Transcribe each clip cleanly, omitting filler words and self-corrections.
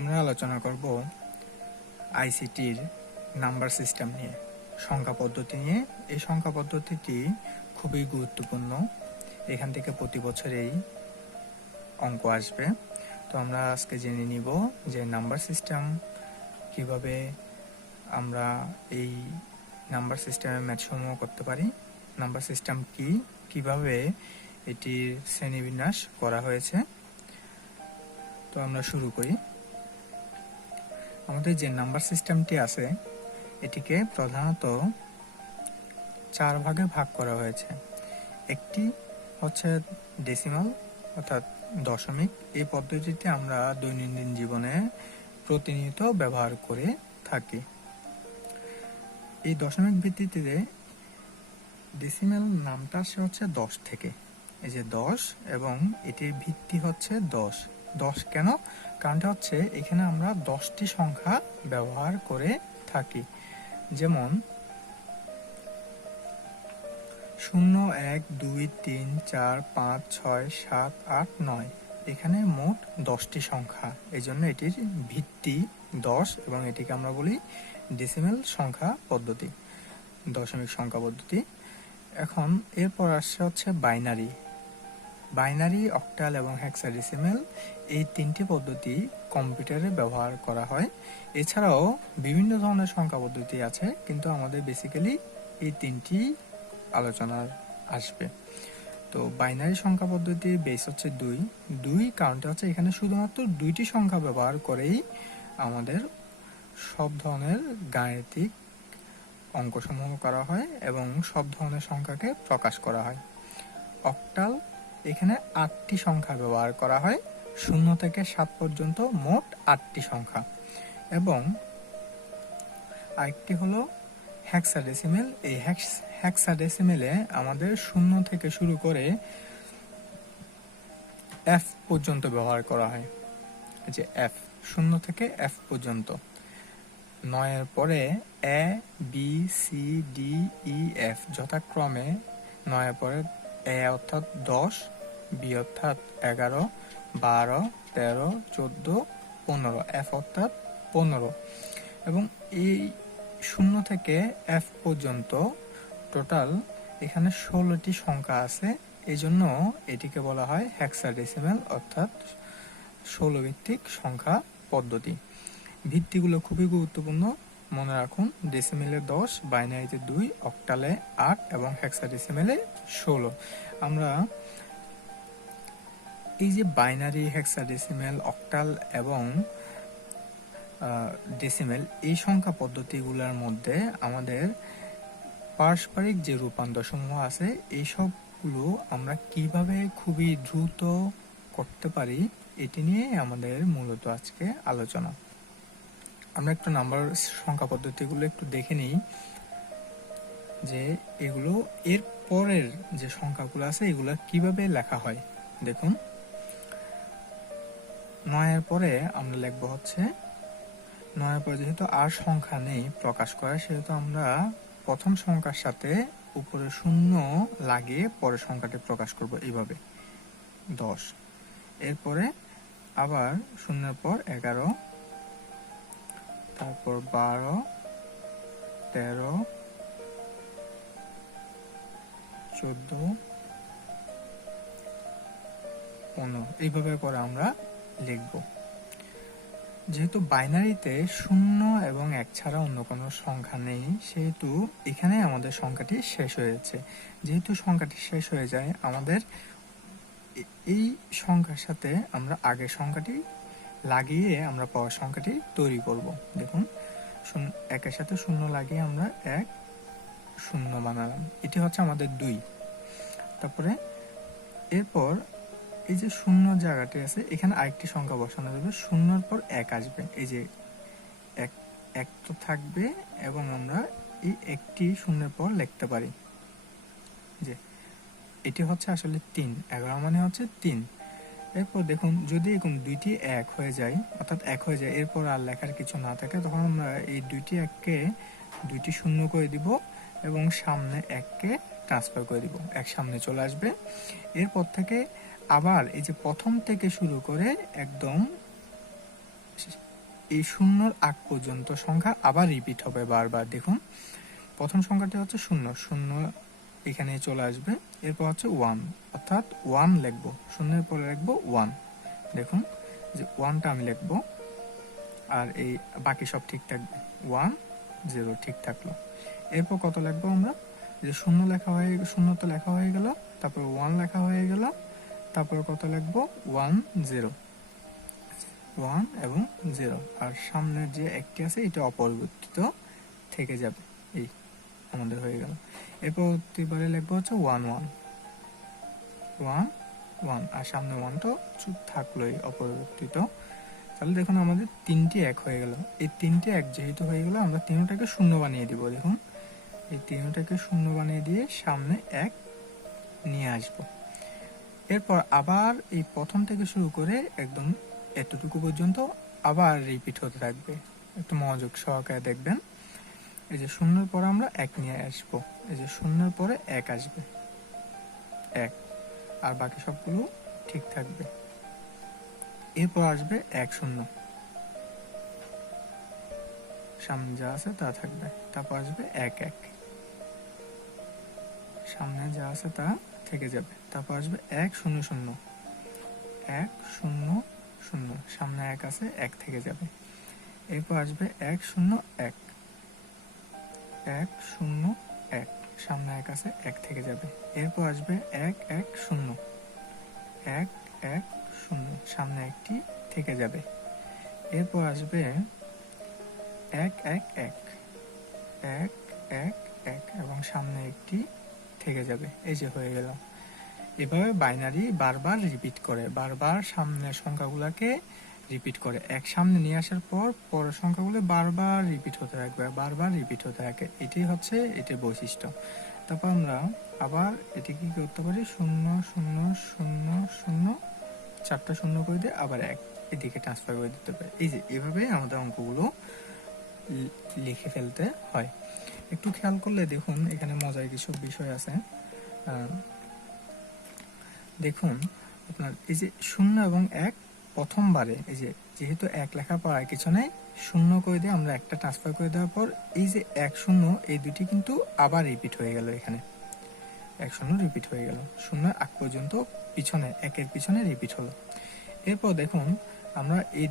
আমরা আলোচনা করব আইসিটির নাম্বার সিস্টেম নিয়ে, সংখ্যা পদ্ধতি নিয়ে। এই সংখ্যা পদ্ধতিটি খুবই গুরুত্বপূর্ণ। এখান থেকে প্রতি বছরেই অঙ্ক আসবে। তো আমরা আজকে জেনে নিব যে নাম্বার সিস্টেম কিভাবে আমরা এই নাম্বার সিস্টেমে ম্যাথসমূহ করতে পারি, নাম্বার সিস্টেম কি, কিভাবে এটির শ্রেণীবিন্যাস করা হয়েছে। তো আমরা শুরু করি। আমাদের যে নাম্বার সিস্টেমটি আছে এটিকে প্রধানত 4 ভাগে ভাগ করা হয়েছে। একটি হচ্ছে ডেসিমাল অর্থাৎ দশমিক। এই পদ্ধতিতে আমরা দৈনন্দিন জীবনে প্রতিনিয়ত ব্যবহার করে থাকি। এই দশমিক ভিত্তিতে ডেসিমাল নামটা আসে হচ্ছে 10 থেকে। এই যে 10 এবং এটির ভিত্তি হচ্ছে 10। 10 কেন? কারণটা হচ্ছে এখানে আমরা 10টি সংখ্যা ব্যবহার করে থাকি। যেমন 0, 1, 2, 3, 4, 5, 6, 7, 8, 9। এখানে মোট 10টি সংখ্যা, এই জন্য এটির ভিত্তি 10 এবং এটিকে আমরা বলি ডেসিমাল সংখ্যা পদ্ধতি, দশমিক সংখ্যা পদ্ধতি। এখন এরপর আসছে হচ্ছে বাইনারি। বাইনারি, অক্টাল এবং হেক্সাডেসিমাল, এই 3টি পদ্ধতি কম্পিউটারে ব্যবহার করা হয়। এছাড়াও বিভিন্ন ধরনের সংখ্যা পদ্ধতি আছে, কিন্তু আমাদের বেসিক্যালি এই 3টি আলোচনার আসবে। তো বাইনারি সংখ্যা পদ্ধতির বেস হচ্ছে 2। কারণটা হচ্ছে এখানে শুধুমাত্র 2টি সংখ্যা ব্যবহার করেই আমাদের সব ধরনের গাণিতিক অঙ্কসমূহ করা হয় এবং সব ধরনের সংখ্যাকে প্রকাশ করা হয়। অক্টাল, এখানে 8টি সংখ্যা ব্যবহার করা হয়, 0 থেকে 7 পর্যন্ত মোট 8টি সংখ্যা। এবং আরেকটি হলো হেক্সাডেসিমাল। এই হেক্সাডেসিমালে আমাদের 0 থেকে শুরু করে F পর্যন্ত ব্যবহার করা হয়। যে F, 0 থেকে F পর্যন্ত। 9 এর পরে A, B, C, D, E, F যথাক্রমে। 9 এর পরে A অর্থাৎ 10, B অর্থাৎ 11, 12, 13, 14, 15, F অর্থাৎ 15। এবং এই 0 থেকে F পর্যন্ত টোটাল এখানে 16টি সংখ্যা আছে। এই জন্য এটিকে বলা হয় হেক্সাডেসিমাল অর্থাৎ 16 ভিত্তিক সংখ্যা পদ্ধতি। ভিত্তিগুলো খুবই গুরুত্বপূর্ণ, মনে রাখুন। ডেসিমেলে 10, বাইনারিতে 2, অক্টালে 8 এবং হেক্সাডেসিমালে 16। আমরা এই যে বাইনারি, হেক্সাডেসিমাল, অক্টাল এবং ডেসিমেল, এই সংখ্যা পদ্ধতিগুলোর মধ্যে আমাদের পারস্পরিক যে রূপান্তর সমূহ আছে, এই সবগুলো আমরা কিভাবে খুবই দ্রুত করতে পারি, এটি নিয়ে আমাদের মূলত আজকে আলোচনা। আমরা একটু নাম্বার সংখ্যা পদ্ধতিগুলো একটু দেখে নিই যে এগুলো এর পরের যে সংখ্যাগুলো আছে এগুলো কিভাবে লেখা হয়। দেখুন, 9 এর পরে আমরা লিখবো হচ্ছে 9 এর পরে যেহেতু আর সংখ্যা নেই প্রকাশ করা, সেহেতু আমরা প্রথম সংখ্যার সাথে উপরে 0 লাগিয়ে পরের সংখ্যাটি প্রকাশ করব এইভাবে 10। এরপরে আবার 0 পর 11, তারপর 12, 13, 14, 15, এইভাবে করে আমরা লিখব। যেহেতু বাইনারিতে 0 এবং 1 ছাড়া অন্য কোনো সংখ্যা নেই, সেহেতু এখানে আমাদের সংখ্যাটি শেষ হয়েছে। যেহেতু সংখ্যাটি শেষ হয়ে যায়, আমাদের এই সংখ্যার সাথে আমরা আগের সংখ্যাটি লাগিয়ে আমরা পরের সংখ্যাটি তৈরি করব। দেখুন, 1 সাথে 0 লাগিয়ে আমরা 1, 0 বানালাম, এটি হচ্ছে আমাদের 2। তারপরে এরপর এই যে 0 জায়গাটি আছে, এখানে আরেকটি সংখ্যা বসানো যাবে, 0 পর 1 আসবে। এই যে 1 তো থাকবে এবং আমরা এই একটি 0 পর লিখতে পারি যে এটি হচ্ছে আসলে 3। 11 মানে হচ্ছে 3। এরপর দেখুন, যদি এখন 2টি 1 হয়ে যায়, অর্থাৎ 1 হয়ে যায়, এরপর আর লেখার কিছু না থাকে, তখন আমরা এই 2টি 1কে 2টি 0 করে দিব এবং সামনে 1কে ট্রান্সফার করে দিব, 1 সামনে চলে আসবে। এরপর থেকে আবার এই যে প্রথম থেকে শুরু করে একদম এই শূন্যর আগ পর্যন্ত সংখ্যা আবার রিপিট হবে বারবার। দেখুন প্রথম সংখ্যাটি হচ্ছে শূন্য, শূন্য এখানে চলে আসবে, এরপর হচ্ছে 1, অর্থাৎ 1 লিখবো, শূন্যের পরে লিখবো 1। দেখুন যে 1টা আমি লিখবো, আর এই বাকি সব ঠিক থাকবে, 1 0 ঠিক থাকলো। এরপর কত লিখবো আমরা, যে শূন্য তো লেখা হয়ে গেল, তারপর 1 লেখা হয়ে গেল, তারপর কত লিখবো 1 0, 1 এবং 0, আর সামনের যে একটি আছে এটা অপরিবর্তিত থেকে যাবে। এই আমাদের হয়ে গেল। এরপর প্রতিবারে লিখবো হচ্ছে 1 1 1 1, আর সামনে 1 তো চুপ থাকলোই অপরিবর্তিত। তাহলে দেখুন আমাদের 3টি 1 হয়ে গেল। এই 3টি 1 যেহেতু হয়ে গেল, আমরা তিনটাকে শূন্য বানিয়ে দিব। দেখুন এই তিনটাকে শূন্য বানিয়ে দিয়ে সামনে 1 নিয়ে আসব। এরপর আবার এই প্রথম থেকে শুরু করে একদম এতটুকু পর্যন্ত আবার রিপিট হতে থাকবে। একটু মনোযোগ সহকারে দেখবেন। এই যে শূন্যের পরে আমরা 1 নিয়ে আসবো, এই যে শূন্যের পরে 1 আসবে, 1, আর বাকি সবগুলো ঠিক থাকবে। এরপর আসবে 1 0, সামনে যা আছে তা থাকবে। তারপর আসবে 1 1, সামনে যা আছে তা থেকে যাবে। তারপর আসবে 1 0 0, 1 0 0, সামনে 1 আছে 1 থেকে যাবে। এরপর আসবে 1 0 1, 1 0 1, সামনে 1 আছে 1 থেকে যাবে। এরপর আসবে 1 1 0, 1 1 0, সামনে একটি থেকে যাবে। এরপর আসবে 1 1 1, 1 1 1, এবং সামনে একটি থেকে যাবে। এই যে হয়ে গেল। এভাবে বাইনারি বারবার রিপিট করে, বারবার সামনের সংখ্যাগুলোকে রিপিট করে, এক সামনে নিয়ে আসার পর পরের সংখ্যাগুলো বারবার রিপিট হতে থাকবে, বারবার রিপিট হতে থাকে। এটাই হচ্ছে এটির বৈশিষ্ট্য। তারপর আমরা আবার এটি কি করতে পারি, 0 0 0 0, 4টা শূন্য করে দিয়ে আবার 1 এদিকে ট্রান্সফার করে দিতে পারি। এই যে এভাবে আমাদের অঙ্কগুলো লিখে ফেলতে হয়। একটু খেয়াল করলে দেখুন এখানে মজার কিছু বিষয় আছে। দেখুন আপনার এই যে 0 এবং 1 প্রথমবারে এই যে যেহেতু 1 লেখার পর আর কিছু নেই, 0 করে দিয়ে আমরা একটা ট্রান্সফার করে দেওয়ার পর এই যে 1 0, এই দুটি কিন্তু আবার রিপিট হয়ে গেল। এখানে 1 0 রিপিট হয়ে গেল, 0 আগ পর্যন্ত পিছনে 1-এর পিছনে রিপিট হলো। এরপর দেখুন আমরা এই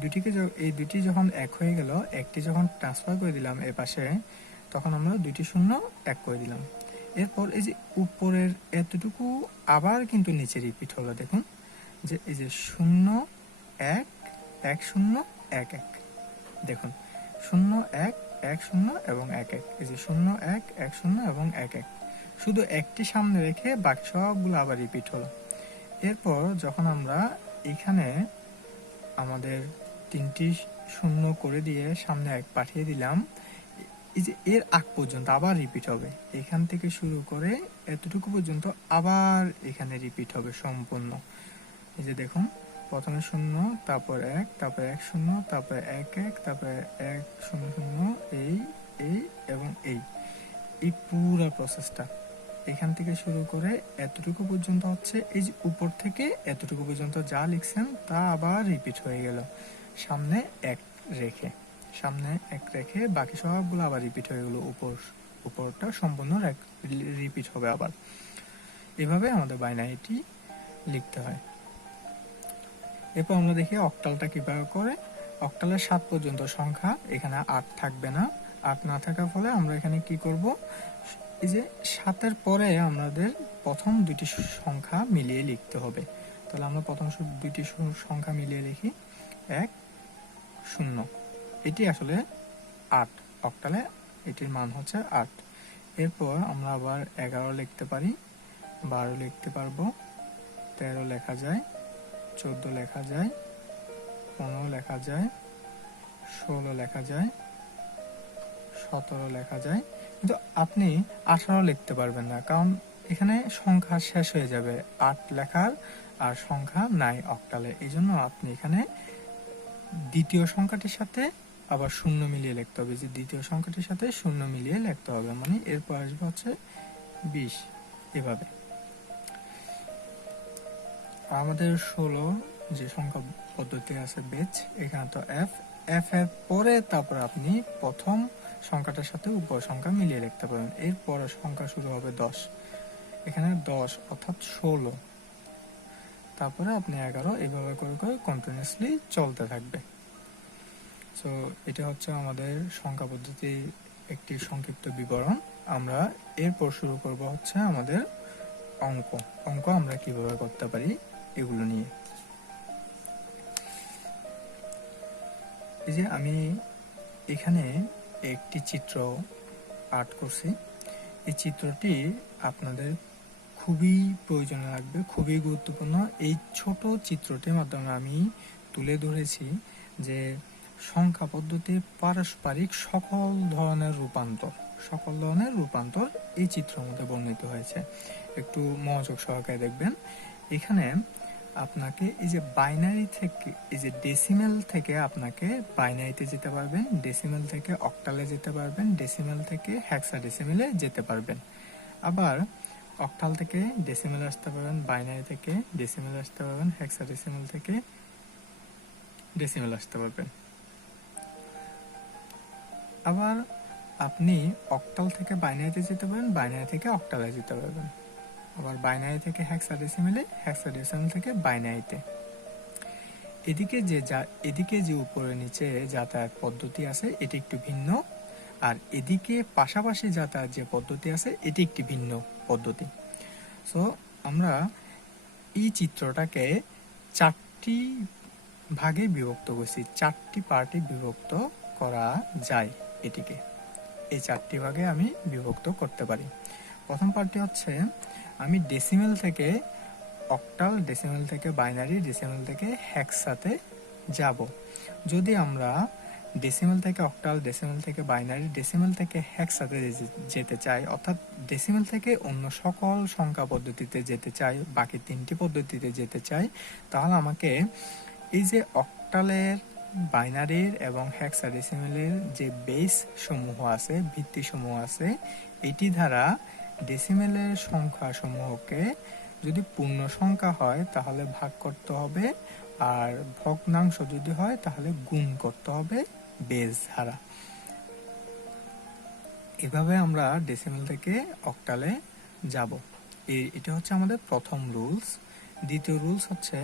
দুটি যখন 1 হয়ে গেল, একটি যখন ট্রান্সফার করে দিলাম এর পাশে, তখন আমরা দুটি 0 1 করে দিলাম। এরপর এই যে উপরের এতটুকু আবার কিন্তু নিচে রিপিট হলো। দেখুন যে এই যে 0 1 1 0 1 1, দেখুন 0 1 1 0 এবং 1 1, এই যে 0 1 1 0 এবং 1 1, শুধু একটি সামনে রেখে বাকি সবগুলো আবার রিপিট হলো। এরপর যখন আমরা এখানে আমাদের 3টি 0 করে দিয়ে সামনে 1 পাঠিয়ে দিলাম, এই যে এর আগ পর্যন্ত আবার রিপিট হবে, এখান থেকে শুরু করে এতটুকু পর্যন্ত আবার এখানে রিপিট হবে সম্পূর্ণ। এই যে দেখুন প্রথমে 0, তারপর 1, তারপর 1 0, তারপর 1 1, তারপর 1 0 0, এই এবং এই পুরো প্রসেসটা এখান থেকে শুরু করে এতটুকু পর্যন্ত হচ্ছে। এই যে উপর থেকে এতটুকু পর্যন্ত যা লিখছেন তা আবার রিপিট হয়ে গেল, সামনে 1 রেখে বাকি সবগুলো আবার রিপিট হয়ে গেল, উপরটা সম্পূর্ণ রিপিট হবে আবার। এভাবে আমাদের বাইনারিটি লিখতে হয়। এরপর আমরা দেখি অক্টালটা কিভাবে করে। অক্টালের 7 পর্যন্ত সংখ্যা, এখানে 8 থাকবে না। 8 না থাকার ফলে আমরা এখানে কি করব, এই যে 7-এর পরে আমাদের প্রথম দুইটি সংখ্যা মিলিয়ে লিখতে হবে। তাহলে আমরা প্রথম দুইটি সংখ্যা মিলিয়ে লিখি, 1 0, এটি আসলে 8, অক্টালে এটির মান হচ্ছে 8। এরপর আমরা আবার 11 লিখতে পারি, 12 লিখতে পারবো, 13 লেখা যায়, 14 লেখা যায়, 15 লেখা যায়, 16 লেখা যায়, 17 লেখা যায়, কিন্তু আপনি 18 লিখতে পারবেন না, কারণ এখানে সংখ্যা শেষ হয়ে যাবে, 8 লেখার আর সংখ্যা নাই অক্টালে। এই জন্য আপনি এখানে দ্বিতীয় সংখ্যাটির সাথে আবার 0 মিলিয়ে লিখতে হবে, যে দ্বিতীয় সংখ্যাটির সাথে 0 মিলিয়ে লিখতে হবে, মানে এরপর আসবে হচ্ছে 20। এভাবে আমাদের 16 যে সংখ্যা পদ্ধতি আছে বেচ, এখানে তো এফ এর পরে তারপর আপনি প্রথম সংখ্যাটার সাথে উপর সংখ্যা মিলিয়ে লিখতে পারবেন। এরপরে সংখ্যা শুরু হবে 10, এখানে 10 অর্থাৎ 16, তারপরে আপনি 11, এইভাবে করে করে কন্টিনিউয়াসলি চলতে থাকবে। সো এটা হচ্ছে আমাদের সংখ্যা পদ্ধতির একটি সংক্ষিপ্ত বিবরণ। আমরা এরপর শুরু করব হচ্ছে আমাদের অঙ্ক আমরা কিভাবে করতে পারি এগুলো নিয়ে। এই যে আমি এখানে একটি চিত্র আর্ট করছি, এই চিত্রটি আপনাদের খুবই প্রয়োজন লাগবে, খুবই গুরুত্বপূর্ণ। এই ছোট চিত্রটির মাধ্যমে আমি তুলে ধরেছি যে সংখ্যা পদ্ধতির পারস্পরিক সকল ধরনের রূপান্তর এই চিত্রের মধ্যে বর্ণিত হয়েছে। একটু মনোযোগ সহকারে দেখবেন। এখানে আপনাকে এই যে বাইনারি থেকে, এই যে ডেসিমেল থেকে আপনাকে বাইনারিতে যেতে পারবেন, ডেসিমেল থেকে অক্টালে যেতে পারবেন, ডেসিমেল থেকে হেক্সাডেসিমেলে যেতে পারবেন। আবার অক্টাল থেকে ডেসিমেল আসতে পারবেন, বাইনারি থেকে ডেসিমেল আসতে পারবেন, হেক্সাডেসিমেল থেকে ডেসিমেল আসতে পারবেন। আবার আপনি অক্টাল থেকে বাইনারিতে যেতে পারেন, বাইনারি থেকে অক্টালে যেতে পারবেন। আবার বাইনারি থেকে হেক্সাডেসিমেলে, হেক্সাডেসিমেল থেকে বাইনারিতে। এদিকে যে উপরে নিচে যাতায়াত পদ্ধতি আছে এটি একটু ভিন্ন, আর এদিকে পাশাপাশি যাতায়াত যে পদ্ধতি আছে এটি একটি ভিন্ন পদ্ধতি। সো আমরা এই চিত্রটাকে 4টি ভাগে বিভক্ত করছি, 4টি পার্টে বিভক্ত করা যায়। এটিকে এই 4টি ভাগে আমি বিভক্ত করতে পারি। প্রথম পার্টটি হচ্ছে আমি ডেসিমেল থেকে অক্টাল, ডেসিমেল থেকে বাইনারি, ডেসিমেল থেকে হেক্সাতে যাব। যদি আমরা ডেসিমেল থেকে অক্টাল, ডেসিমেল থেকে বাইনারি, ডেসিমেল থেকে হেক্সাতে যেতে চাই, অর্থাৎ ডেসিমেল থেকে অন্য সকল সংখ্যা পদ্ধতিতে যেতে চাই, বাকি 3টি পদ্ধতিতে যেতে চাই, তাহলে আমাকে এই যে অক্টালের, বাইনারির এবং হেক্সাডেসিমেলের যে বেস সমূহ আছে, ভিত্তি সমূহ আছে, এটি দ্বারা ডেসিমেলের সংখ্যা সমূহকে যদি পূর্ণ সংখ্যা হয় তাহলে ভাগ করতে হবে, আর ভগ্নাংশ যদি হয় তাহলে গুণ করতে হবে বেস দ্বারা। এভাবে আমরা ডেসিমেল থেকে অক্টালে যাব। এটা হচ্ছে আমাদের প্রথম রুলস। দ্বিতীয় রুলস হচ্ছে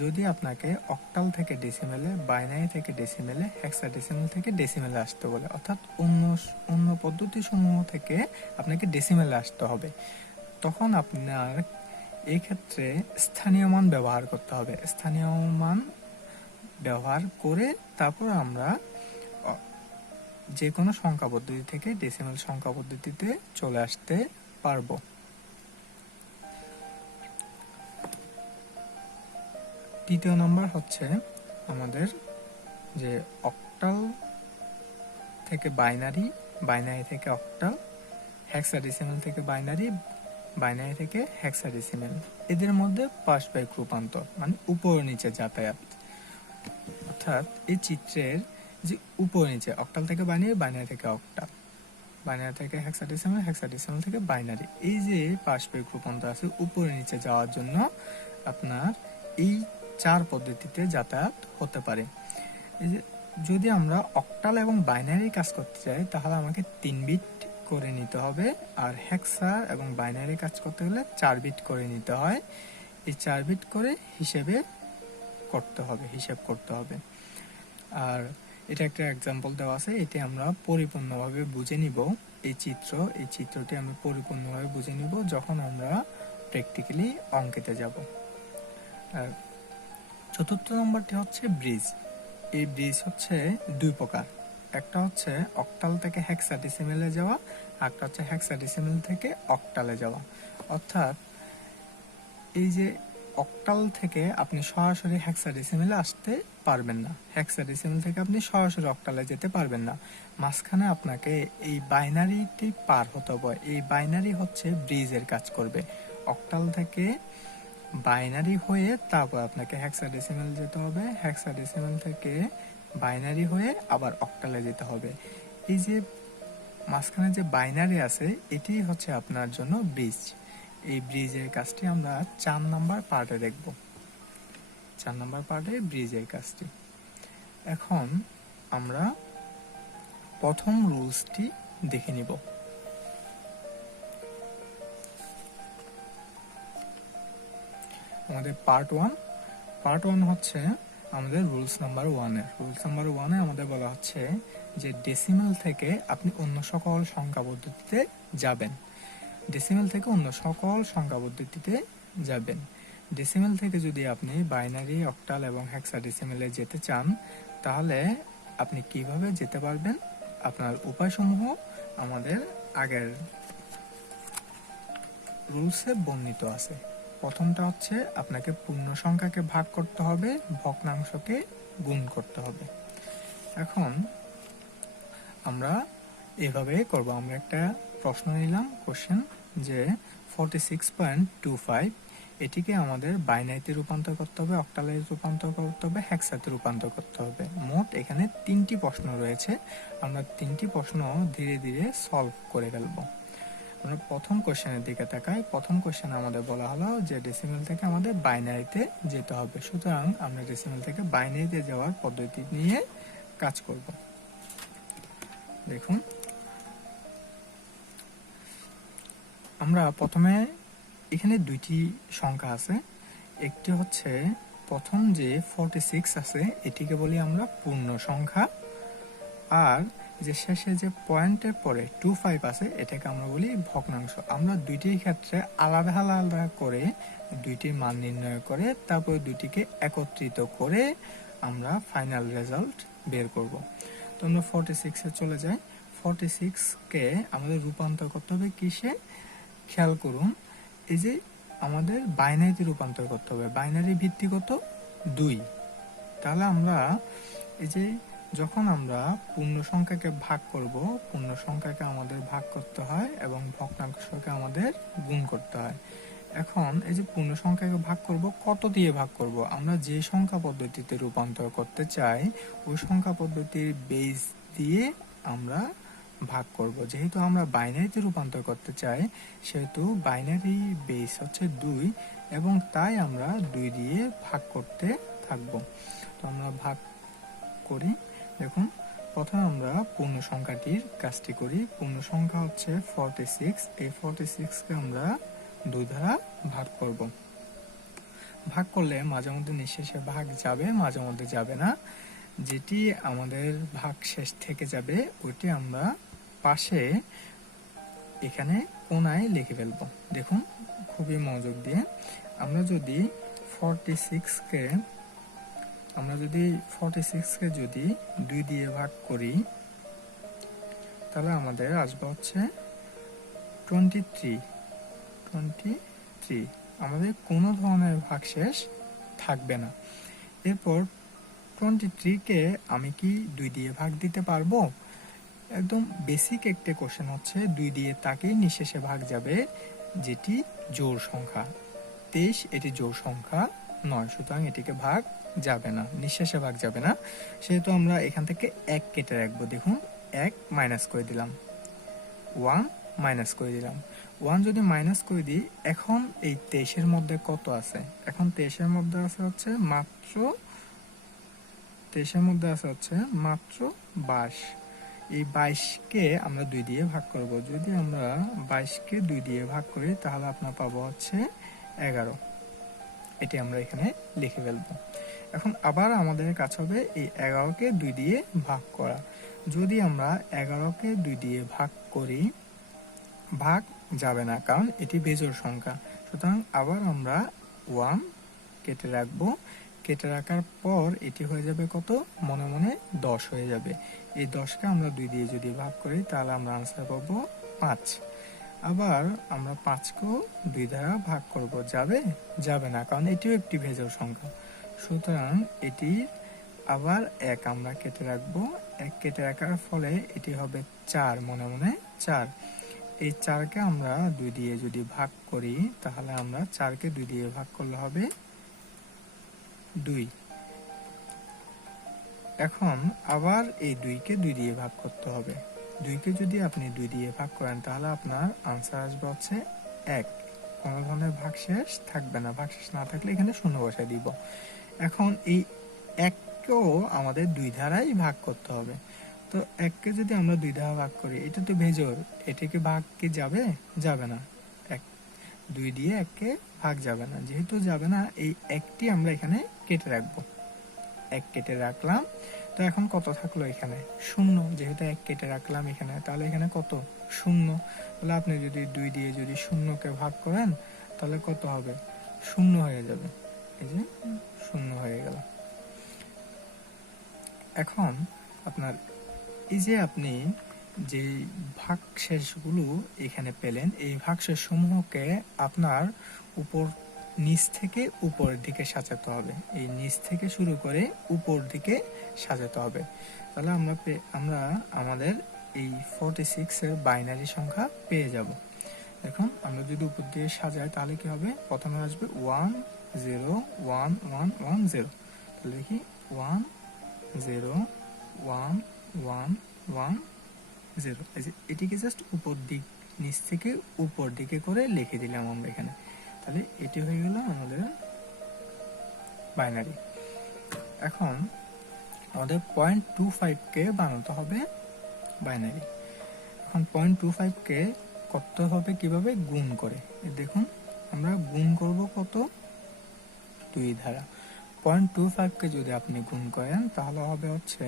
যদি আপনাকে অক্টাল থেকে ডেসিমেলে, বাইনারি থেকে ডেসিমেলে, হেক্সাডেসিমেল থেকে ডেসিমেলে আসতে বলে, অর্থাৎ অন্য পদ্ধতি সমূহ থেকে আপনাকে ডেসিমেলে আসতে হবে, তখন আপনার এই ক্ষেত্রে স্থানীয় মান ব্যবহার করতে হবে। স্থানীয় মান ব্যবহার করে তারপর আমরা যে কোনো সংখ্যা পদ্ধতি থেকে ডেসিমেল সংখ্যা পদ্ধতিতে চলে আসতে পারবো। তৃতীয় নম্বর হচ্ছে আমাদের যে অক্টাল থেকে বাইনারি, বাইনারি থেকে অক্টাল, হেক্সাডেসিমেল থেকে বাইনারি, বাইনারি থেকে হেক্সাডেসিমেল, এদের মধ্যে পারস্পরিক রূপান্তর মানে উপর নিচে যাতায়াত। অর্থাৎ এই চিত্রের যে উপর নিচে অক্টাল থেকে বাইনারি, বাইনারি থেকে অক্টাল, বাইনারি থেকে হেক্সাডেসিমেল, হেক্সাডেসিমেল থেকে বাইনারি, এই যে পারস্পরিক রূপান্তর আছে উপরে নিচে যাওয়ার জন্য আপনার এই 4 পদ্ধতিতে যাতায়াত হতে পারে। এই যে যদি আমরা অক্টাল এবং বাইনারি কাজ করতে চাই তাহলে আমাকে 3 বিট করে নিতে হবে, আর হেক্সা এবং বাইনারি কাজ করতে হলে 4 বিট করে নিতে হয়। এই 4 বিট করে হিসেব করতে হবে। আর এটা একটা এক্সাম্পল দেওয়া আছে, এটি আমরা পরিপূর্ণভাবে বুঝে নিব। এই চিত্রটি আমরা পরিপূর্ণভাবে বুঝে নিব যখন আমরা প্র্যাকটিক্যালি অঙ্কেতে যাব। আর চতুর্থ নম্বরটি হচ্ছে ব্রিজ। এই ব্রিজ হচ্ছে 2 প্রকার, একটা হচ্ছে অক্টাল থেকে হেক্সাডেসিমেলে যাওয়া, একটা হচ্ছে হেক্সাডেসিমেল থেকে অক্টালে যাওয়া। অর্থাৎ এই যে অক্টাল থেকে আপনি সরাসরি হেক্সাডেসিমেলে আসতে পারবেন না, হেক্সাডেসিমেল থেকে আপনি সরাসরি অক্টালে যেতে পারবেন না, মাঝখানে আপনাকে এই বাইনারিটি পার হতে হবে। এই বাইনারি হচ্ছে ব্রিজের কাজ করবে। অক্টাল থেকে বাইনারি হয়ে তারপর আপনাকে হেক্সাডেসিমেল যেতে হবে, হেক্সাডেসিমেল থেকে বাইনারি হয়ে আবার অক্টালে যেতে হবে। এই যে মাঝখানে যে বাইনারি আছে এটি হচ্ছে আপনার জন্য ব্রিজ। এই ব্রিজের কাজটি আমরা 4 নাম্বার পার্টে দেখব। 4 নাম্বার পার্টে ব্রিজের কাজটি। এখন আমরা প্রথম রুলসটি দেখে নিব। আমাদের পার্ট ওয়ান হচ্ছে আমাদের রুলস নাম্বার ওয়ানে আমাদের বলা হচ্ছে যে ডেসিমেল থেকে আপনি অন্য সকল সংখ্যা পদ্ধতিতে যাবেন। ডেসিমেল থেকে যদি আপনি বাইনারি, অক্টাল এবং হেক্সাডেসিমেলে যেতে চান, তাহলে আপনি কিভাবে যেতে পারবেন? আপনার উপায়সমূহ আমাদের আগের রুলসে বর্ণিত আছে। প্রথমটা হচ্ছে আপনাকে পূর্ণ সংখ্যাকে ভাগ করতে হবে, ভগ্নাংশকে গুণ করতে হবে। এখন আমরা এভাবে করব। আমরা একটা প্রশ্ন নিলাম, কোশ্চেন, যে 46.25 এটিকে আমাদের বাইনারিতে রূপান্তর করতে হবে, অক্টালে রূপান্তর করতে হবে, হেক্সাতে রূপান্তর করতে হবে। মোট এখানে 3টি প্রশ্ন রয়েছে। আমরা 3টি প্রশ্ন ধীরে ধীরে সলভ করে ফেলব। আমরা প্রথম কোশ্চেনের দিকে তাকাই। প্রথম কোশ্চেনে আমাদের বলা হলো যে ডেসিমেল থেকে আমাদের বাইনারিতে যেতে হবে। সুতরাং আমরা ডেসিমেল থেকে বাইনারিতে যাওয়ার পদ্ধতি নিয়ে কাজ করব। দেখুন, আমরা প্রথমে এখানে দুইটি সংখ্যা আছে। একটি হচ্ছে প্রথম যে 46 আছে, এটিকে বলি আমরা পূর্ণ সংখ্যা, আর যে শেষে যে পয়েন্টের পরে 25 আছে, এটাকে আমরা বলি ভগ্নাংশ। আমরা দুইটির ক্ষেত্রে আলাদা আলাদা করে দুইটির মান নির্ণয় করে তারপর দুইটিকে একত্রিত করে আমরা ফাইনাল রেজাল্ট বের করব। তো আমরা 46-এ চলে যাই। 46-কে আমাদের রূপান্তর করতে হবে কিসে? খেয়াল করুন, এই যে আমাদের বাইনারিতে রূপান্তর করতে হবে। বাইনারি ভিত্তি কত? 2। তাহলে আমরা এই যে যখন আমরা পূর্ণ সংখ্যাকে ভাগ করব, পূর্ণ সংখ্যাকে আমাদের ভাগ করতে হয় এবং ভগ্নাংশকে আমাদের গুণ করতে হয়। এখন এই যে পূর্ণ সংখ্যাকে ভাগ করব, কত দিয়ে ভাগ করব? আমরা যে সংখ্যা পদ্ধতিতে রূপান্তর করতে চাই ওই সংখ্যা পদ্ধতির বেস দিয়ে আমরা ভাগ করব। যেহেতু আমরা বাইনারিতে রূপান্তর করতে চাই, সেহেতু বাইনারি বেস হচ্ছে 2 এবং তাই আমরা 2 দিয়ে ভাগ করতে থাকব। তো আমরা ভাগ করি। দেখুন, প্রথমে আমরা পূর্ণ সংখ্যাটির কাজটি করি। পূর্ণ সংখ্যা হচ্ছে 46। এই 46-কে আমরা 2 দ্বারা ভাগ করব। ভাগ করলে মাঝে মধ্যে নিঃশেষে ভাগ যাবে, মাঝে মধ্যে যাবে না। যেটি আমাদের ভাগ শেষ থেকে যাবে ওইটি আমরা পাশে এখানে কোণায় লিখে ফেলব। দেখুন, খুবই মনোযোগ দিয়ে। আমরা যদি 46-কে যদি 2 দিয়ে ভাগ করি, তাহলে আমাদের আসবে হচ্ছে 23। আমাদের কোনো ধরনের ভাগশেষ থাকবে না। এরপর 23-কে আমি কি 2 দিয়ে ভাগ দিতে পারবো? একদম বেসিক একটা কোশ্চেন হচ্ছে 2 দিয়ে তাকেই নিঃশেষে ভাগ যাবে যেটি জোড় সংখ্যা। 23 এটি জোড় সংখ্যা নয়, সুতরাং এটিকে ভাগ যাবে না, নিঃশেষে ভাগ যাবে না। সেহেতু আমরা এখান থেকে 1 কেটে রাখবো। দেখুন, 1 মাইনাস করে দিলাম, 1 মাইনাস করে দিলাম। 1 যদি মাইনাস করে দিই, এখন এই 23-এর মধ্যে কত আছে? এখন 23-এর মধ্যে আছে হচ্ছে মাত্র 22। এই 22-কে আমরা 2 দিয়ে ভাগ করব। যদি আমরা 22-কে 2 দিয়ে ভাগ করি, তাহলে আপনার পাবো হচ্ছে 11। এটি আমরা এখানে লিখে ফেলবো। এখন আবার আমাদের কাজ হবে এই 11-কে 2 দিয়ে ভাগ করা। যদি আমরা 11-কে 2 দিয়ে ভাগ করি, ভাগ যাবে না, কারণ এটি বেজোড় সংখ্যা। সুতরাং আবার আমরা 1 কেটে রাখবো। কেটে রাখার পর এটি হয়ে যাবে কত? মনে মনে 10 হয়ে যাবে। এই 10-কে আমরা 2 দিয়ে যদি ভাগ করি, তাহলে আমরা আনসার পাবো 5। আবার আমরা 5-কেও 2 দ্বারা ভাগ করব, যাবে না, কারণ এটিও একটি বেজোড় সংখ্যা। সুতরাং এটি আবার 1 আমরা কেটে রাখবো। 1 কেটে রাখার ফলে এটি হবে 4, মনে মনে 4। এই 4-কে আমরা 2 দিয়ে যদি ভাগ করি, তাহলে আমরা 4-কে 2 দিয়ে ভাগ করলে হবে 2। এখন আবার এই 2-কে 2 দিয়ে ভাগ করতে হবে। 2-কে যদি আপনি 2 দিয়ে ভাগ করেন, তাহলে আপনার আনসার আসবে হচ্ছে 1। কোনো ধরনের ভাগশেষ থাকবে না। ভাগশেষ না থাকলে এখানে শূন্য বসায় দিব। এখন এই 1 এককেও আমাদের দুই ধারায় ভাগ করতে হবে। তো এককে যদি আমরা দুই ধারা ভাগ করি, এটা তো বেজোড়, এটাকে ভাগ কি যাবে? যাবে না। এক, দুই দিয়ে এককে ভাগ যাবে না, যেহেতু যাবে না এই একটি আমরা এখানে কেটে রাখবো। এক কেটে রাখলাম। তো এখন কত থাকলো এখানে? শূন্য। যেহেতু এক কেটে রাখলাম এখানে, তাহলে এখানে কত? শূন্য। তাহলে আপনি যদি দুই দিয়ে যদি শূন্যকে ভাগ করেন তাহলে কত হবে? শূন্য হয়ে যাবে। এই যে শূন্য হয়ে গেল। এখন আপনার এই যে আপনি যে ভাগশেষগুলো এখানে পেলেন, এই ভাগশেষ সমূহকে আপনার উপর নিচ থেকে উপরের দিকে সাজাতে হবে। এই নিচ থেকে শুরু করে উপর দিকে সাজাতে হবে। তাহলে আমরা আমাদের এই 46 এর বাইনারি সংখ্যা পেয়ে যাব। এখন আমরা যদি উপর দিকে সাজাই তাহলে কি হবে? প্রথমে আসবে 1 0 1 1 1 0। তাহলে দেখি 1 0 1 1 1 0। এই যে এটিকে জাস্ট উপর দিক নিচ থেকে উপর দিকে করে লিখে দিলাম আমরা এখানে। তাহলে এটি হয়ে গেল আমাদের বাইনারি। এখন আমাদের 0.25 কে বানাতে হবে বাইনারি। এখন 0.25 কে করতে হবে কিভাবে? গুণ করে। দেখুন আমরা গুণ করব কত? দুই ধারা। 0.25 কে যদি আপনি গুণ করেন তাহলে হবে হচ্ছে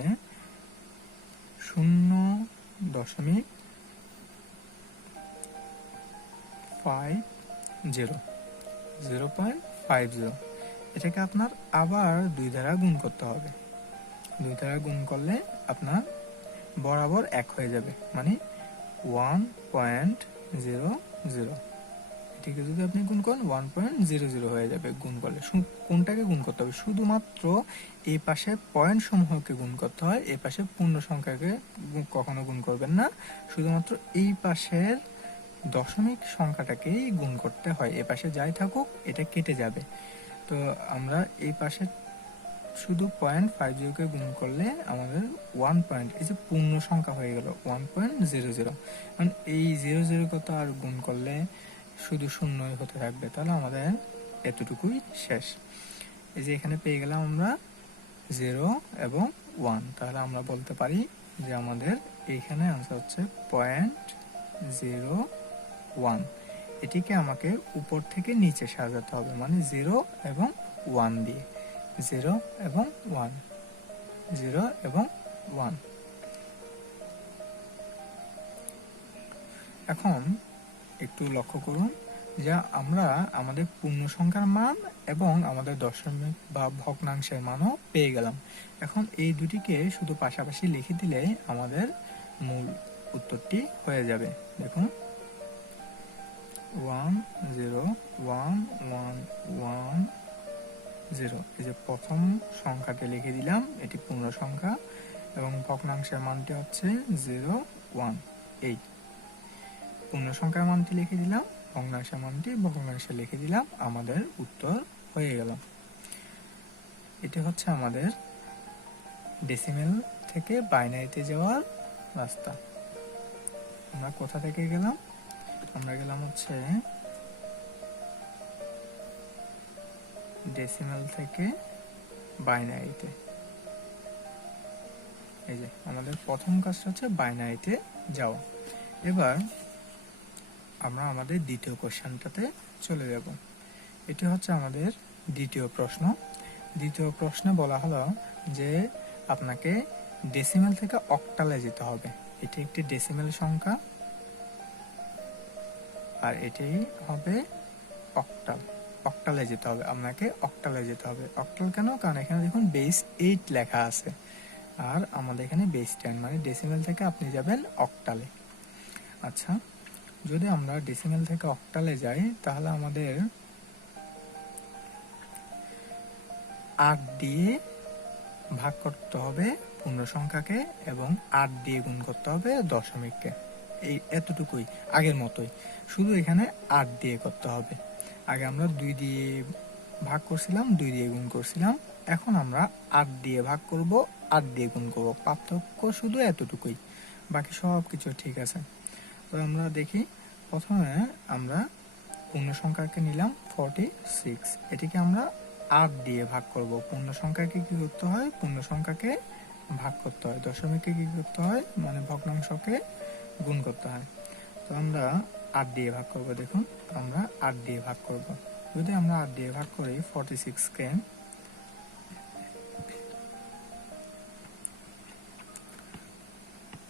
0.50। এটাকে আপনার আবার দুই দ্বারা গুণ করতে হবে। দুই দ্বারা গুণ করলে আপনার বরাবর এক হয়ে যাবে, মানে 1.00। এটিকে যদি আপনি গুণ করেন 1.00 হয়ে যাবে গুণ করলে। কোনটাকে গুণ করতে হবে? শুধুমাত্র এই পাশে পয়েন্ট সমূহকে গুণ করতে হয়, এই পাশে পূর্ণ সংখ্যাকে কখনো গুণ করবেন না। শুধুমাত্র এই পাশের দশমিক সংখ্যাটাকেই গুণ করতে হয়। এ পাশে যাই থাকুক এটা কেটে যাবে। তো আমরা এই পাশে শুধু 0.50 কে গুণ করলে আমাদের 1 পয়েন্ট, এই যে পূর্ণ সংখ্যা হয়ে গেল 1.00। কারণ এই 00 কত আর গুণ করলে শুধু শূন্যই হতে থাকবে, তাহলে আমাদের এতটুকুই শেষ। এই যে এখানে পেয়ে গেলাম আমরা 0 এবং 1। তাহলে আমরা বলতে পারি যে আমাদের এইখানে আনসার হচ্ছে 0.01। এটিকে আমাকে উপর থেকে নিচে সাজাতে হবে, মানে 0 এবং 1 দিয়ে। 0 এবং 1, 0 এবং 1। এখন একটু লক্ষ্য করুন যে আমরা আমাদের পূর্ণ সংখ্যার মান এবং আমাদের দশমিক বা ভগ্নাংশের মানও পেয়ে গেলাম। এখন এই দুটিকে শুধু পাশাপাশি লিখে দিলে আমাদের মূল উত্তরটি হয়ে যাবে। দেখুন 1 0 1 1 1 0। এই যে প্রথম সংখ্যাটি লিখে দিলাম, এটি পূর্ণ সংখ্যা এবং ভগ্নাংশের মানটি হচ্ছে 0 1। এই পূর্ণ সংখ্যার মানটি লিখে দিলাম, ভগ্নাংশের মানটি ভগ্নাংশে লিখে দিলাম, আমাদের উত্তর হয়ে গেল। এটি হচ্ছে আমাদের ডেসিমেল থেকে বাইনারিতে যাওয়ার রাস্তা। আমরা কোথা থেকে গেলাম? আমরা গেলাম হচ্ছে ডেসিমেল থেকে বাইনারিতে। এই যে আমাদের প্রথম কাজটা হচ্ছে বাইনারিতে যাওয়া। এবার আমরা আমাদের দ্বিতীয় কোশ্চেনটাতে চলে যাব। এটি হচ্ছে আমাদের দ্বিতীয় প্রশ্ন। দ্বিতীয় প্রশ্নে বলা হলো যে আপনাকে ডেসিমেল থেকে অক্টালে যেতে হবে। এটি একটি ডেসিমেল সংখ্যা আর এটি হবে অক্টাল। অক্টালে যেতে হবে, আপনাকে অক্টালে যেতে হবে। অক্টাল কেন? কারণ এখানে দেখুন বেস 8 লেখা আছে আর আমাদের এখানে বেস 10, মানে ডেসিমেল থেকে আপনি যাবেন অক্টালে। আচ্ছা, যদি আমরা ডেসিমেল থেকে অক্টালে যাই তাহলে আমাদের 8 দিয়ে ভাগ করতে হবে পূর্ণ সংখ্যাকে এবং 8 দিয়ে গুণ করতে হবে দশমিককে। এই এতটুকুই, আগের মতোই, শুধু এখানে 8 দিয়ে করতে হবে। আগে আমরা 2 দিয়ে ভাগ করছিলাম, 2 দিয়ে গুণ করছিলাম। এখন আমরা 8 দিয়ে ভাগ করব, 8 দিয়ে গুণ করব। পার্থক্য শুধু এতটুকুই, বাকি সব কিছু ঠিক আছে। তো আমরা দেখি, প্রথমে আমরা পূর্ণ সংখ্যাকে নিলাম 46, এটিকে আমরা 8 দিয়ে ভাগ করব। পূর্ণ সংখ্যাকে কি করতে হয়, পূর্ণ সংখ্যাকে ভাগ করতে হয়, দশমিককে কি করতে হয়, মানে ভগ্নাংশকে গুণ করতে হয়। তো আমরা 8 দিয়ে ভাগ করব। দেখুন আমরা 8 দিয়ে ভাগ করব। যদি আমরা 8 দিয়ে ভাগ করি 46কে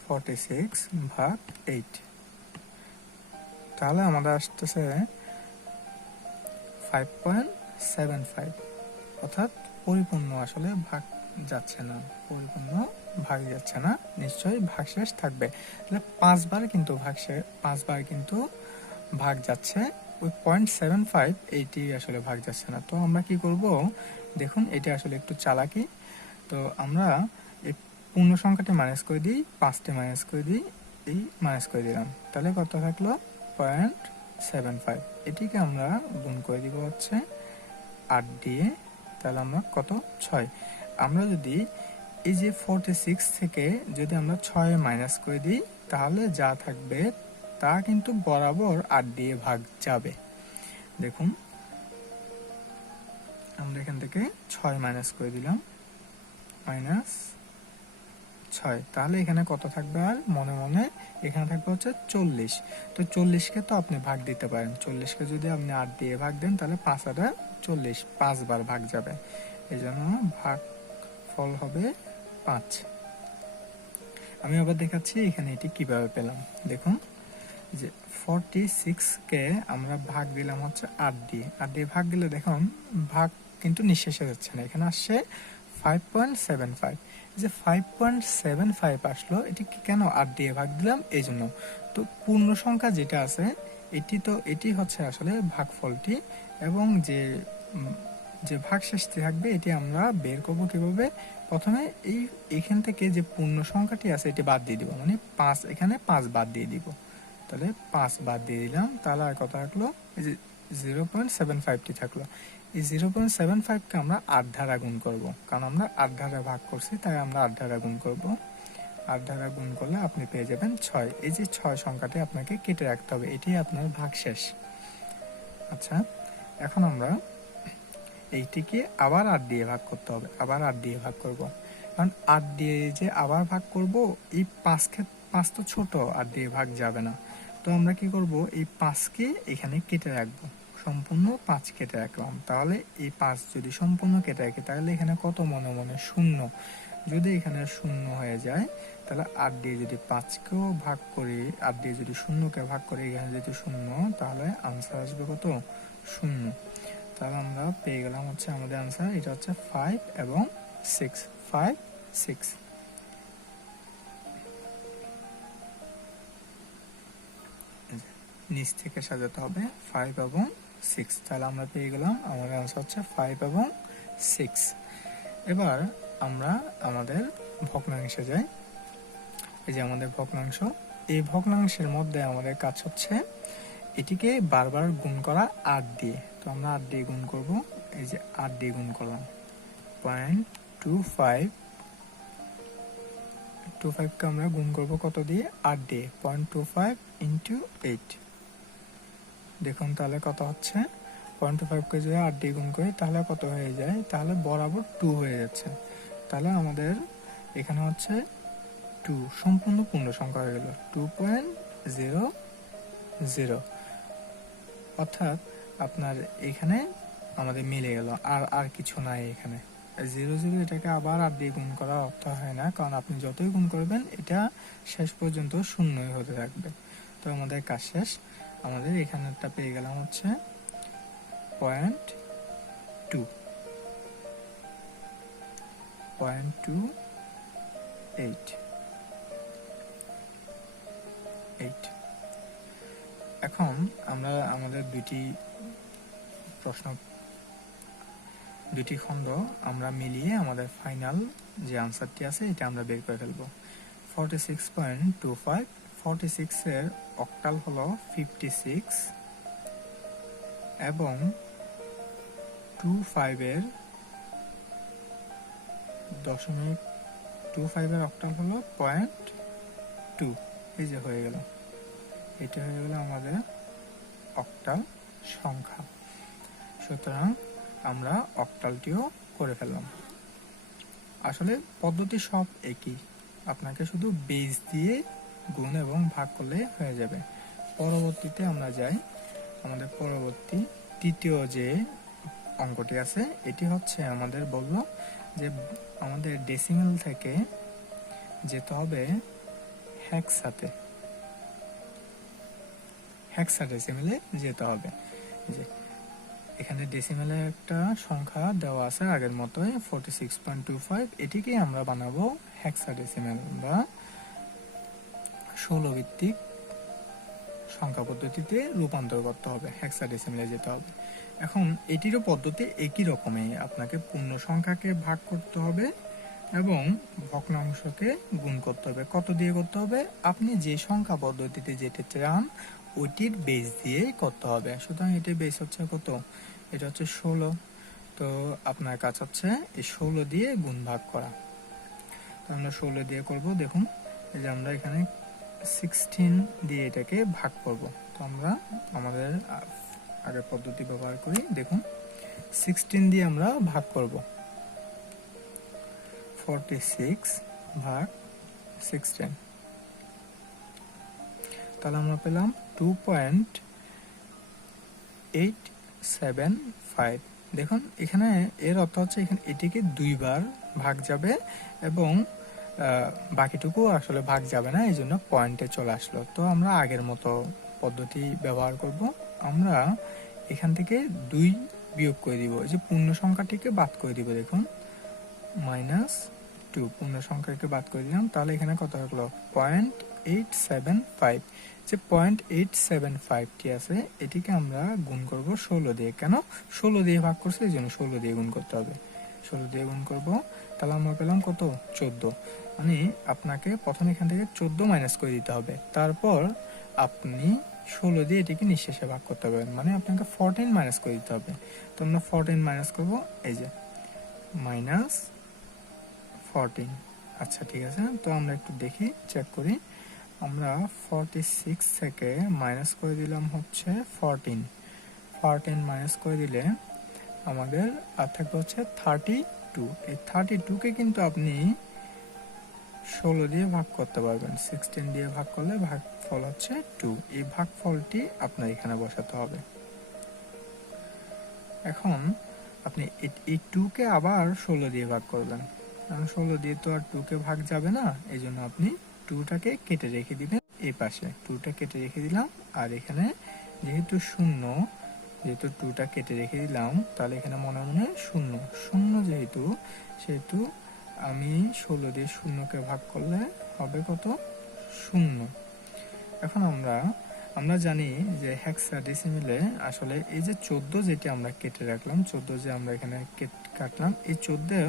46 ভাগ 8, তাহলে আমাদের আসতেছে 5.75, অর্থাৎ পরিপূর্ণ আসলে ভাগ যাচ্ছে না, পরিপূর্ণ ভাগ যাচ্ছে না, নিশ্চয়ই ভাগশেষ থাকবে। তাহলে 5বার কিন্তু ভাগ যাচ্ছে, ওই 0.75 এইটি আসলে ভাগ যাচ্ছে না। তো আমরা কি করব, দেখুন এটা আসলে একটু চালাকি। তো আমরা এই পূর্ণ সংখ্যাটি মাইনাস করে দিই, 5টি মাইনাস করে দিই, এই মাইনাস করে দিলাম, তাহলে কত থাকলো 0.75। এটিকে আমরা গুণ করে দিব হচ্ছে 8 দিয়ে, তাহলে আমরা কত 6। আমরা যদি এই যে 46 থেকে যদি আমরা 6 মাইনাস করে দিই, তাহলে যা থাকবে তা কিন্তু বরাবর 8 দিয়ে ভাগ যাবে। দেখুন আমরা এখান থেকে 6 মাইনাস করে দিলাম, মাইনাস 6, তাহলে এখানে কত থাকবে, আর মনে মনে এখানে থাকবে হচ্ছে 40। তো 40কে তো আপনি ভাগ দিতে পারেন, 40কে যদি আপনি 8 দিয়ে ভাগ দেন তাহলে 5 আর 40, 5 বার ভাগ যাবে, এই জন্য ভাগ ফল হবে 5। আমি আবার দেখাচ্ছি এখানে এটি কিভাবে পেলাম। দেখুন যে 46কে আমরা ভাগ দিলাম হচ্ছে 8 দিয়ে, 8 দিয়ে ভাগ দিলে দেখুন ভাগ কিন্তু নিঃশেষে যাচ্ছে না, এখানে আসছে 5.75। যে 5.75 আসলো, এটি কেন 8 দিয়ে ভাগ দিলাম, এই জন্য। তো পূর্ণ সংখ্যা যেটা আছে এটি হচ্ছে আসলে ভাগফলটি, এবং যে ভাগশেষটি থাকবে এটি আমরা বের করব কিভাবে। প্রথমে এইখান থেকে যে পূর্ণ সংখ্যাটি আছে এটি বাদ দিয়ে দিব, মানে 5, এখানে 5 বাদ দিয়ে দিব, তাহলে 5 বাদ দিয়ে দিলাম, তাহলে আর কত থাকলো, এই যে 0.75টি থাকলো। এই 0.75কে আমরা 8 দ্বারা গুণ করব, কারণ আমরা 8 দ্বারা ভাগ করছি, তাই আমরা 8 দ্বারা গুণ করব। 8 দ্বারা গুণ করলে আপনি পেয়ে যাবেন 6। এই যে 6 সংখ্যাটি আপনাকে কেটে রাখতে হবে, এটি আপনার ভাগশেষ। আচ্ছা, এখন আমরা এইটিকে আবার 8 দিয়ে ভাগ করতে হবে, আবার 8 দিয়ে ভাগ করব, কারণ 8 দিয়ে যে আবার ভাগ করব, এই 5 তো ছোট, 8 দিয়ে ভাগ যাবে না। তো আমরা কি করব, এই 5কে এখানে কেটে রাখবো, সম্পূর্ণ 5 কেটে রাখলাম। তাহলে এই 5 যদি সম্পূর্ণ কেটে রাখি, তাহলে এখানে কত মনে মনে শূন্য। যদি এখানে শূন্য হয়ে যায়, তাহলে 8 দিয়ে যদি 5কেও ভাগ করি, 8 দিয়ে যদি শূন্যকে ভাগ করি, এখানে যদি শূন্য, তাহলে আনসার আসবে কত, শূন্য। তাহলে আমরা পেয়ে গেলাম হচ্ছে আমাদের আনসার, এটা হচ্ছে 5 এবং 6, 5, 6। নিচ থেকে সাজাতে হবে 5 এবং 6, তাহলে আমরা পেয়ে গেলাম আমাদের আনসার হচ্ছে 5 এবং 6। এবার আমরা আমাদের ভগ্নাংশে যাই। এই যে আমাদের ভগ্নাংশ, এই ভগ্নাংশের মধ্যে আমাদের কাজ হচ্ছে এটিকে বারবার গুণ করা 8 দিয়ে। তো আমরা 8 দিয়ে গুণ করব, এই যে 8 দিয়ে গুণ করলাম, 0.25, 25কে আমরা গুণ করব কত দিয়ে, 8 দিয়ে, 0.25 ইন্টু 8। দেখুন তাহলে কত হচ্ছে, 0.25কে যদি 8 দিয়ে গুণ করি তাহলে কত হয়ে যায়, তাহলে বরাবর 2 হয়ে যাচ্ছে। তাহলে আমাদের এখানে হচ্ছে 2 সম্পূর্ণ পূর্ণ সংখ্যা হয়ে গেল, 2.00, অর্থাৎ আপনার এখানে আমাদের মিলে গেল, আর কিছু নাই এখানে। 00 এটাকে আবার 8 দিয়ে গুণ করা অর্থ হয় না, কারণ আপনি যতই গুণ করবেন এটা শেষ পর্যন্ত শূন্যই হতে থাকবে। তো আমাদের কাজ শেষ, আমাদের এখানেরটা পেয়ে গেলাম হচ্ছে 0.28। এখন আমরা আমাদের দুটি খণ্ড আমরা মিলিয়ে আমাদের ফাইনাল যে আনসারটি আছে এটা আমরা বের করে ফেলব। 46.25, 46 এর অক্টাল হলো 56 এবং 25 এর দশমিক 25 এর অক্টাল হলো 0.2। এই যে হয়ে গেল, এটা হয়ে গেল আমাদের অক্টাল সংখ্যা। সুতরাং আমরা অক্টালটিও করে ফেললাম। আসলে পদ্ধতি সব একই, আপনাকে শুধু বেস দিয়ে গুণ এবং ভাগ করলে হয়ে যাবে। পরবর্তীতে আমরা যাই, আমাদের পরবর্তী তৃতীয় যে অঙ্কটি আছে, এটি হচ্ছে আমাদের বললো যে আমাদের ডেসিমেল থেকে যেতে হবে হেক্সাতে, হেক্সাডেসিমেলে যেতে হবে। যে এখানে ডেসিমেলে একটা সংখ্যা দেওয়া আছে আগের মতোই 46.25, এটিকে আমরা বানাবো হেক্সাডেসিমেল বা 16 ভিত্তিক সংখ্যা পদ্ধতিতে রূপান্তর করতে হবে, হেক্সাডেসিমেলে যেতে হবে। এখন এটিরও পদ্ধতি একই রকমই, আপনাকে পূর্ণ সংখ্যাকে ভাগ করতে হবে এবং ভগ্নাংশকে গুণ করতে হবে। কত দিয়ে করতে হবে? আপনি যে সংখ্যা পদ্ধতিতে যেতে চান ওইটির বেস দিয়েই করতে হবে। সুতরাং এটির বেস হচ্ছে কত? এটা হচ্ছে 16। তো আপনার কাজ হচ্ছে এই 16 দিয়ে গুণ ভাগ করা। তো আমরা 16 দিয়ে করব। দেখুন এই যে আমরা এখানে 16 দিয়ে এটাকে ভাগ করব। তো আমরা আমাদের আগের পদ্ধতি ব্যবহার করি। দেখুন 16 দিয়ে আমরা ভাগ করব, 46 ভাগ 16, তাহলে আমরা পেলাম 2.875। দেখুন এখানে এর অর্থ হচ্ছে এখানে এটিকে দুইবার ভাগ যাবে এবং বাকিটুকু আসলে ভাগ যাবে না, এই জন্য পয়েন্টে চলে আসলো। তো আমরা আগের মতো পদ্ধতি ব্যবহার করব। আমরা এখান থেকে 2 বিয়োগ করে দিব, এই যে পূর্ণ সংখ্যাটিকে বাদ করে দিব। দেখুন -2 পূর্ণ সংখ্যাকে বাদ করে দিলাম, তাহলে এখানে কত হলো? 0.875। যে 0.875টি আছে এটিকে আমরা গুণ করব 16 দিয়ে। কেন? 16 দিয়ে ভাগ করছে, এই জন্য 16 দিয়ে গুণ করতে হবে। 16 দিয়ে গুণ করব, তাহলে আমরা পেলাম কত? 14। মানে আপনাকে প্রথমে এখান থেকে 14 মাইনাস করে দিতে হবে, তারপর আপনি 16 দিয়ে এটিকে নিঃশেষে ভাগ করতে হবে, মানে আপনাকে 14 মাইনাস করে দিতে হবে। তো আমরা 14 মাইনাস করব, এই যে -14। আচ্ছা ঠিক আছে, তো আমরা একটু দেখি, চেক করি। আমরা 46 থেকে মাইনাস করে দিলাম হচ্ছে 14। 14 মাইনাস করে দিলে আমাদের আর থাকবে হচ্ছে 32। এই 32কে কিন্তু আপনি 16 দিয়ে ভাগ করতে পারবেন, 16 দিয়ে ভাগ করলে ভাগফল হচ্ছে 2। এই ভাগফলটি আপনার এখানে বসাতে হবে। এখন আপনি এই 2কে আবার 16 দিয়ে ভাগ করবেন, কারণ 16 দিয়ে তো আর 2কে ভাগ যাবে না, এই জন্য আপনি 2টাকে কেটে রেখে দিবেন এই পাশে। 2টা কেটে রেখে দিলাম, আর এখানে যেহেতু 0, যেহেতু 2টা কেটে রেখে দিলাম, তাহলে এখানে মনে মনে 0 0 যেহেতু, সেহেতু আমি 16 দিয়ে 0কে ভাগ করলে হবে কত? 0। এখন আমরা জানি যে হেক্সাডেসিমেলে আসলে এই যে 14 যেটি আমরা কেটে রাখলাম, 14 যে আমরা এখানে কাটলাম, এই 14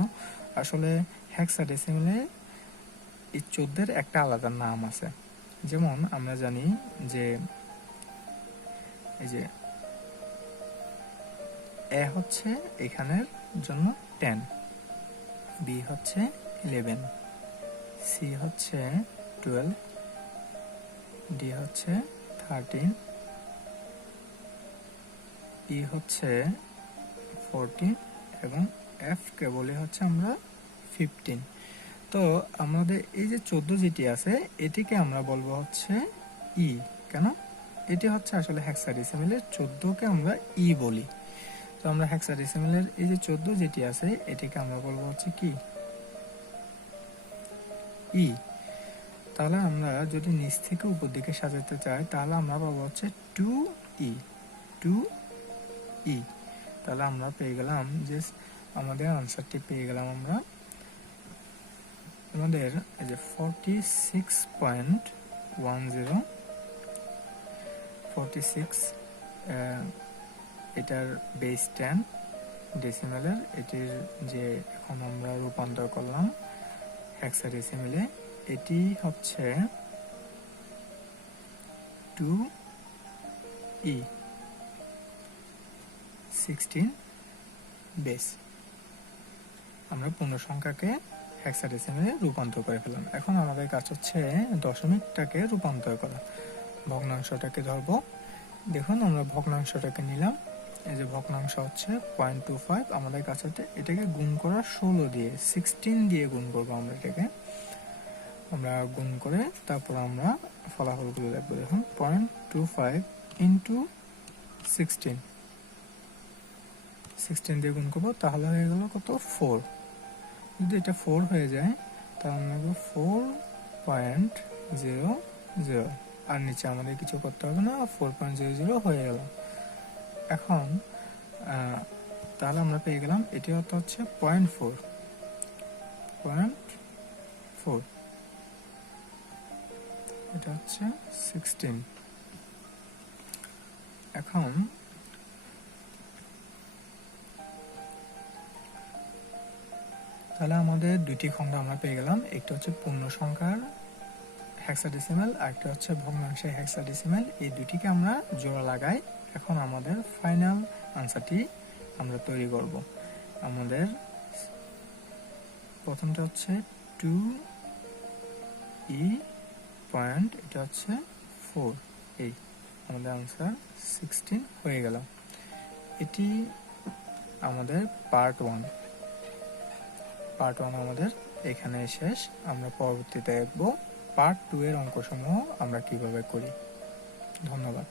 আসলে হেক্সাডেসিমেলে এই 14 একটা আলাদা নাম আছে। যেমন আমরা জানি যে এই যে এ হচ্ছে এখানের জন্য 10, বি হচ্ছে 11, সি হচ্ছে 12, ডি হচ্ছে 13, ই হচ্ছে 14 এবং এফ কেবলই হচ্ছে আমরা 15। তো আমাদের এই যে 14 যেটি আছে এটিকে আমরা বলবো হচ্ছে ই। কেন? এটি হচ্ছে আসলে হেক্সাডেসিমেলের 14কে আমরা ই বলি। তো আমরা হেক্সাডেসিমেলের এই যে 14 যেটি আছে এটিকে আমরা বলবো হচ্ছে কি? ই। তাহলে আমরা যদি নিচ থেকে উপর দিকে সাজাতে চাই তাহলে আমরা পাবো হচ্ছে 2e, 2e। তাহলে আমরা পেয়ে গেলাম যে আমাদের আনসারটি পেয়ে গেলাম আমরা আমাদের এই যে 46.10, 46 এটার বেস 10 ডেসিমেলের, এটির যে এখন আমরা রূপান্তর করলাম হেক্সাডেসিমেলে, এটি হচ্ছে 2e 16 বেস। আমরা পূর্ণ সংখ্যাকে হেক্সাডেসিমেলে রূপান্তর করে ফেললাম। এখন আমাদের কাজ হচ্ছে দশমিকটাকে রূপান্তর করা। ভগ্নাংশটাকে ধরবো। দেখুন আমরা ভগ্নাংশটাকে নিলাম, এই যে ভগ্নাংশ হচ্ছে 0.25, আমাদের কাছে এটাকে গুণ করা 16 দিয়ে 16 দিয়ে গুণ করবো আমরা এটাকে। আমরা গুণ করে তারপর আমরা ফলাফলগুলো লিখবো। দেখুন 0.25 ইন্টু 16 দিয়ে গুণ করবো, তাহলে হয়ে গেল কত 4। যদি এটা 4 হয়ে যায় তাহলে আমরা 4.00, আর নিচে আমাদের কিছু করতে হবে না, 4.00 হয়ে গেল। এখন তাহলে আমরা পেয়ে গেলাম এটি হচ্ছে 0.4, এটা হচ্ছে 16। এখন তাহলে আমাদের দুইটি খণ্ড আমরা পেয়ে গেলাম, একটা হচ্ছে পূর্ণ সংখ্যার হেক্সাডেসিমাল, আর একটা হচ্ছে ভগ্নাংশের হেক্সাডেসিমাল। এই দুটিকে আমরা জোড়া লাগাই। এখন আমাদের ফাইনাল আনসারটি আমরা তৈরি করব। আমাদের প্রথমটা হচ্ছে 2e পয়েন্ট, এটা হচ্ছে 4, এই আমাদের আনসার 16 হয়ে গেল। এটি আমাদের পার্ট 1 আমাদের এখানে শেষ। আমরা পরবর্তীতে দেখব পার্ট 2 এর অঙ্কসমূহ আমরা কিভাবে করি। ধন্যবাদ।